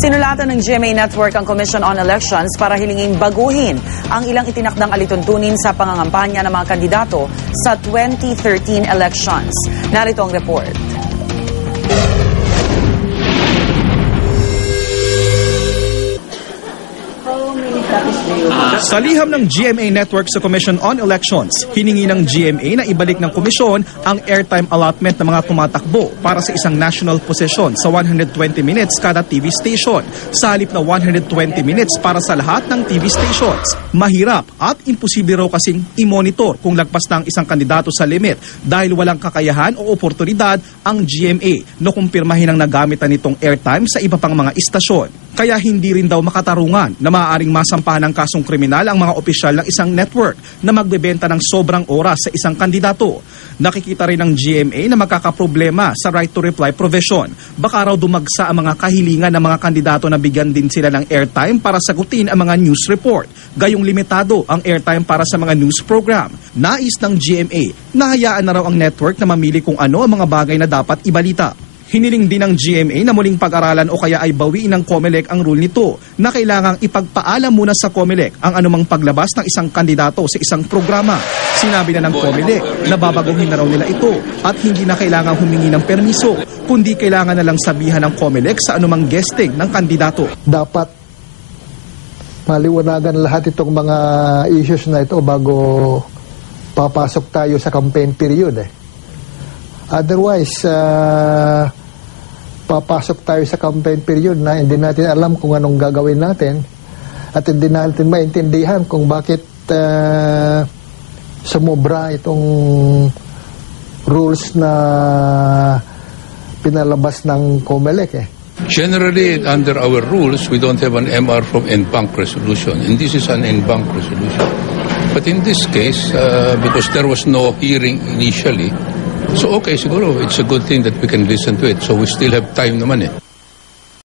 Sinulatan ng GMA Network ang Commission on Elections para hilingin baguhin ang ilang itinakdang alituntunin sa pangangampanya ng mga kandidato sa 2013 elections. Narito ang report. Sa liham ng GMA Network sa Commission on Elections, hiningi ng GMA na ibalik ng komisyon ang airtime allotment ng mga tumatakbo para sa isang national position sa 120 minutes kada TV station sa halip na 120 minutes para sa lahat ng TV stations. Mahirap at imposible raw kasing i-monitor kung lagpas na ang isang kandidato sa limit dahil walang kakayahan o oportunidad ang GMA na kumpirmahin ang nagamitan nitong airtime sa iba pang mga istasyon. Kaya hindi rin daw makatarungan na maaaring masampahan ng kasong kriminal ang mga opisyal ng isang network na magbebenta ng sobrang oras sa isang kandidato. Nakikita rin ng GMA na magkakaproblema sa right to reply provision. Baka raw dumagsa ang mga kahilingan ng mga kandidato na bigyan din sila ng airtime para sagutin ang mga news report. Gayong limitado ang airtime para sa mga news program. Nais ng GMA na hayaan na raw ang network na mamili kung ano ang mga bagay na dapat ibalita. Hiniling din ng GMA na muling pag-aralan o kaya ay bawiin ng COMELEC ang rule nito na kailangang ipagpaalam muna sa COMELEC ang anumang paglabas ng isang kandidato sa isang programa. Sinabi na ng COMELEC na babaguhin na raw nila ito at hindi na kailangang humingi ng permiso, kundi kailangan na lang sabihan ng COMELEC sa anumang guesting ng kandidato. Dapat maliwanagan lahat itong mga issues na ito bago papasok tayo sa campaign period. Otherwise, papasok tayo sa campaign period na hindi natin alam kung anong gagawin natin at hindi natin maintindihan kung bakit sumobra itong rules na pinalabas ng COMELEC. Generally, under our rules, we don't have an MR from en banc resolution, and this is an en banc resolution. But in this case, because there was no hearing initially, so okay, siguro, it's a good thing that we can listen to it. So we still have time naman .